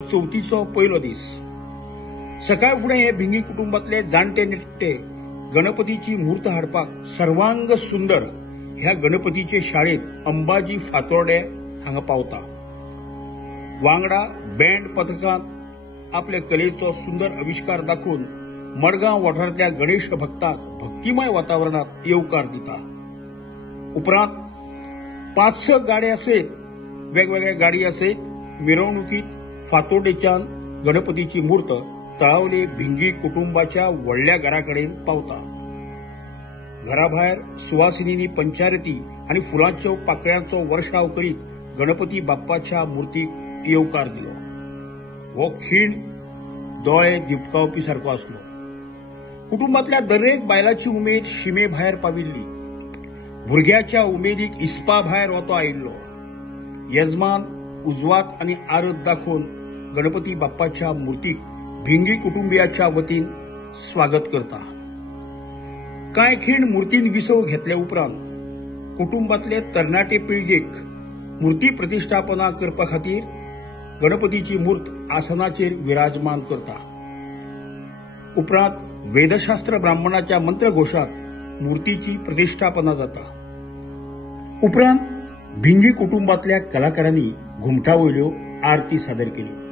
चवथीचो पयलो दीस सकाळ फुडें हे भिंगी कुटुंबातले जाणटे नेट्टे गणपतीची मूर्त हाडपाक सर्वांग सुंदर ह्या गणपतीचे शाळेत अंबाजी फातोर्डे हांगा पावता। वांगडा बँड पथकान आपले कलेचो सुंदर आविष्कार दाखवून मडगांव वाठारांतल्या गणेश भक्तांक भक्तिमय वातावरणात येवकार दिता। उपरांत 5-6 गाड्या सयत वेगवेगळ्या गाडया सयत मिरवणुकीत फातोर्डेच्यान गणपतीची मूर्त तळावले भिंगी कुटुंबाच्या व्हडल्या घराकडेन पावता। घराभायर सुवासिनींनी पंचारती आणि फुलांच्या पाकळ्यांचो वर्षाव करीत गणपती बाप्पाच्या मूर्तीक येवकार दिलो। हो खीण दोळे दिपकावपी सारको आसलो। कुटुंबातल्या दरेक बायलाची उमेद शिमे भायर पाविल्ली। भुरग्याच्या उमेदीक इस्पा भायर वतो आयिल्लो। येजमान उजवात आणि आरत दाखोवन गणपती बाप्पाच्या मूर्तीक भिंगी कुटुंबियाच्या वतीन स्वागत करता। कांय खीण मूर्तीन विसव घेतले उपरांत कुटुंबातले तरणाटे पिळगेक मूर्ती प्रतिष्ठापना करपा खातीर गणपतीची मूर्त आसनाचेर विराजमान करता। उपरांत वेदशास्त्र ब्राह्मणाच्या मंत्रघोषात मूर्तीची प्रतिष्ठापना जाता। उपरांत भिंगी कुटुंबातल्या कलाकारांनी घुमटा वयल्यो आरती सादर केली।